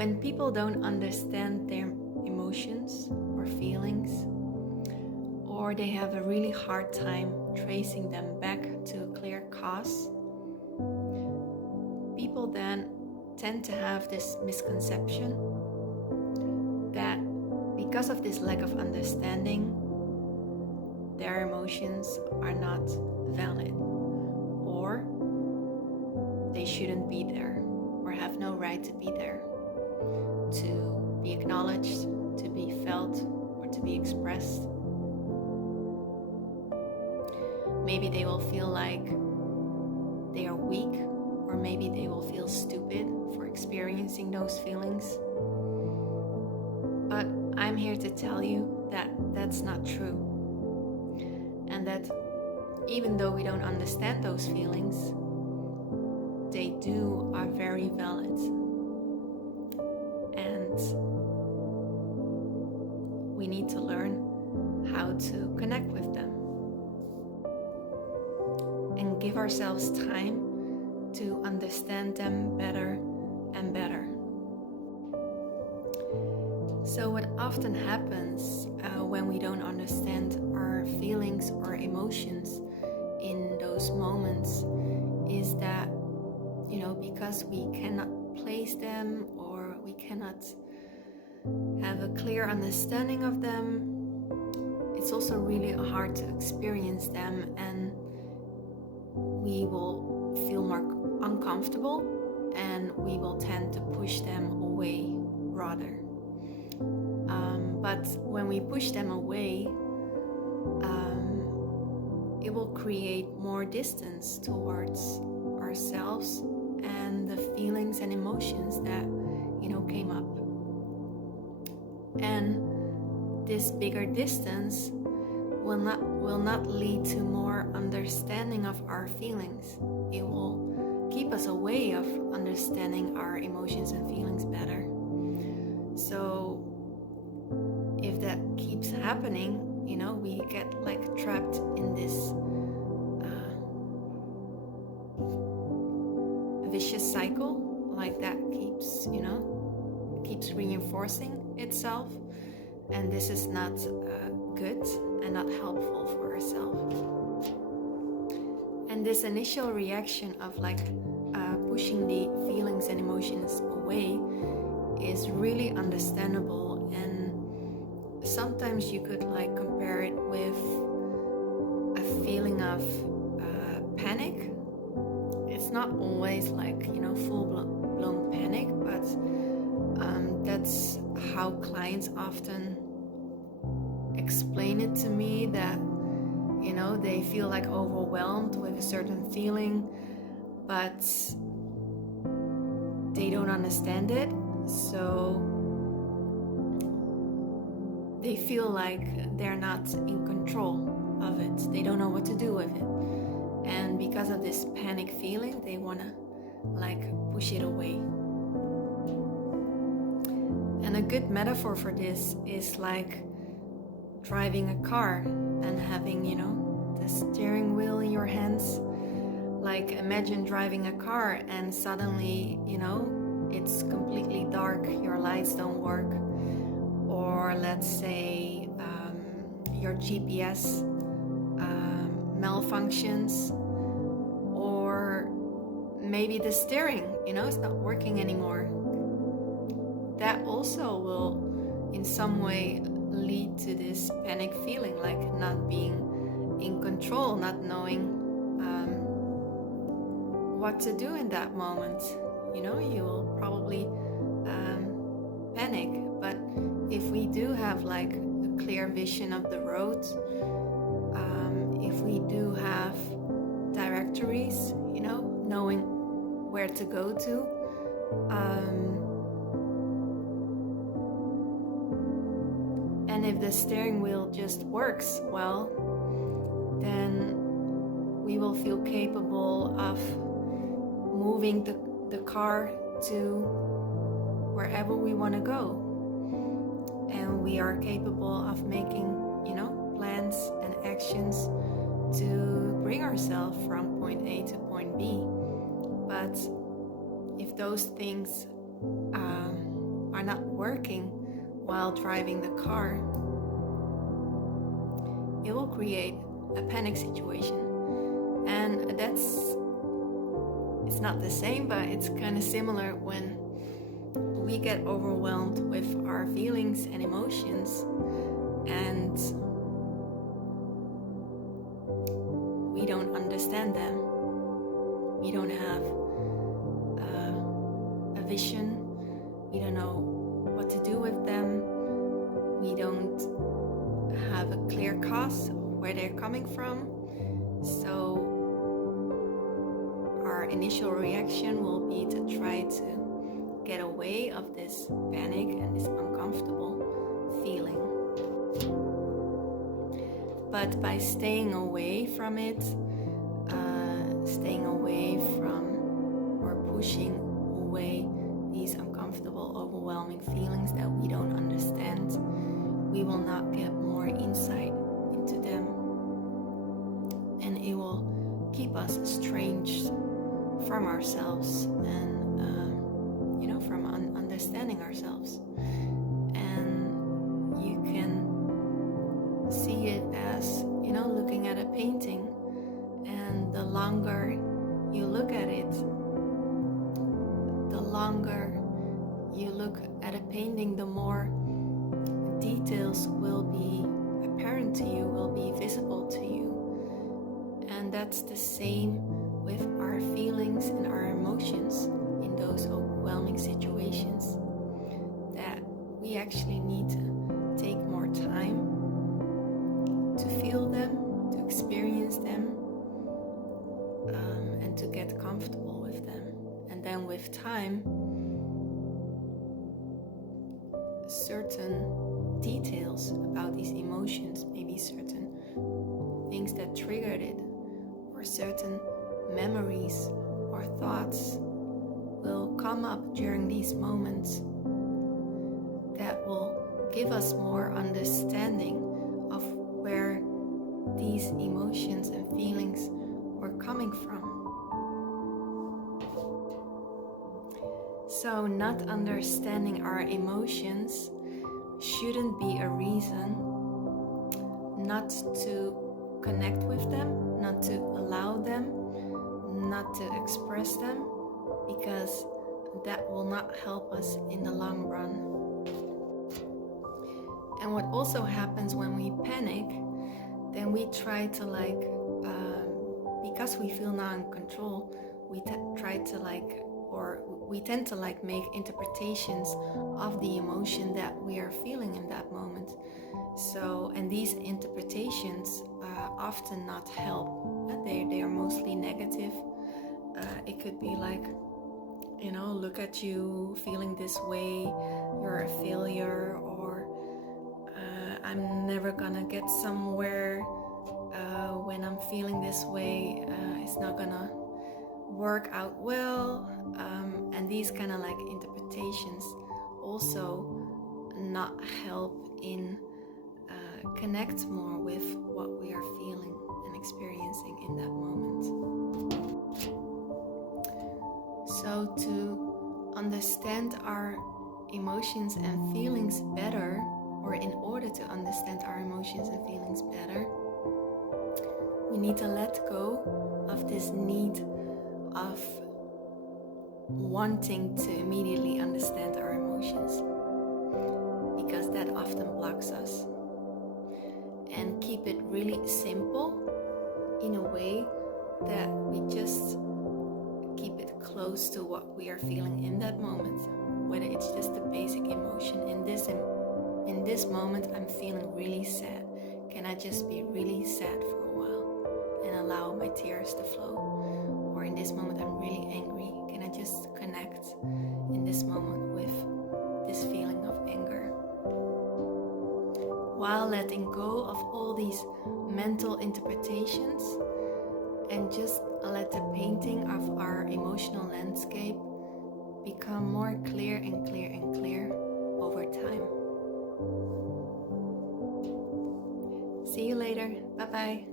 When people don't understand their emotions or feelings, or they have a really hard time tracing them back to a clear cause, people then tend to have this misconception that because of this lack of understanding, their emotions are not valid, or they shouldn't be there, or have no right to be there, to be acknowledged, to be felt, or to be expressed. Maybe they will feel like they are weak, or maybe they will feel stupid for experiencing those feelings. But I'm here to tell you that that's not true. And that even though we don't understand those feelings, they are very valid. And we need to learn how to connect with them and give ourselves time to understand them better and better. So what often happens when we don't understand our feelings or emotions in those moments is that, because we cannot place them, or we cannot have a clear understanding of them, it's also really hard to experience them, and we will feel more uncomfortable, and we will tend to push them away rather. But when we push them away, it will create more distance towards ourselves and the feelings and emotions that came up. And this bigger distance will not lead to more understanding of our feelings. It will keep us away of understanding our emotions and feelings better. So if that keeps happening, we get trapped in this vicious cycle, that keeps reinforcing itself, and this is not good and not helpful for ourselves. And this initial reaction of pushing the feelings and emotions away is really understandable, and sometimes you could compare it with a feeling of panic. It's not always full-blown panic, but that's how clients often explain it to me, that they feel overwhelmed with a certain feeling, but they don't understand it, so they feel like they're not in control of it. They don't know what to do with it, and because of this panic feeling, they want to push it away. And a good metaphor for this is driving a car and having the steering wheel in your hands. Imagine driving a car and suddenly it's completely dark, your lights don't work, or let's say your GPS malfunctions, or maybe the steering it's not working anymore. That also will in some way lead to this panic feeling, not being in control, not knowing what to do in that moment. You will probably panic. But if we do have a clear vision of the road, if we do have directories, knowing where to go to, and if the steering wheel just works well, then we will feel capable of moving the car to wherever we want to go. And we are capable of making, plans and actions to bring ourselves from point A to point B. But if those things are not working while driving the car, it will create a panic situation. And it's not the same, but it's kind of similar when we get overwhelmed with our feelings and emotions, and we don't understand them. We don't have a vision. We don't know what to do with them. We don't have a clear cause where they're coming from. So our initial reaction will be to try to get away of this panic and this uncomfortable feeling. But by staying away from it, staying away from or pushing away these uncomfortable, overwhelming feelings that we don't understand, we will not get more insight into them. And it will keep us estranged from ourselves and from understanding ourselves. And you can see it as looking at a painting, and the longer you look at it, the longer you look at a painting, the more details will be apparent to you, will be visible to you. And that's the same with our feelings and our emotions in those overwhelming situations, that we actually need to take more time to feel them, to experience them, and to get comfortable with them. And then with time, certain details about these emotions, maybe certain things that triggered it, or certain memories or thoughts will come up during these moments that will give us more understanding of where these emotions and feelings were coming from. So not understanding our emotions shouldn't be a reason not to connect with them, not to allow them, not to express them, because that will not help us in the long run. And what also happens when we panic, then we try to because we feel not in control, we tend to make interpretations of the emotion that we are feeling in that moment. So, and these interpretations often not help. They are mostly negative. It could be like, look at you feeling this way, you're a failure, or I'm never gonna get somewhere when I'm feeling this way. It's not gonna work out well. And these kind of interpretations also not help in connect more with what we are feeling and experiencing in that moment. So to understand our emotions and feelings better, or in order to understand our emotions and feelings better, we need to let go of this need of wanting to immediately understand our emotions, because that often blocks us, and keep it really simple in a way that we just keep it close to what we are feeling in that moment, whether it's just a basic emotion. In this moment I'm feeling really sad. Can I just be really sad for a while and allow my tears to flow? Or in this moment I'm really angry. Can I just connect in this moment with this feeling of anger? While letting go of all these mental interpretations, and just let the painting of our emotional landscape become more clear and clear and clear over time. See you later. Bye bye.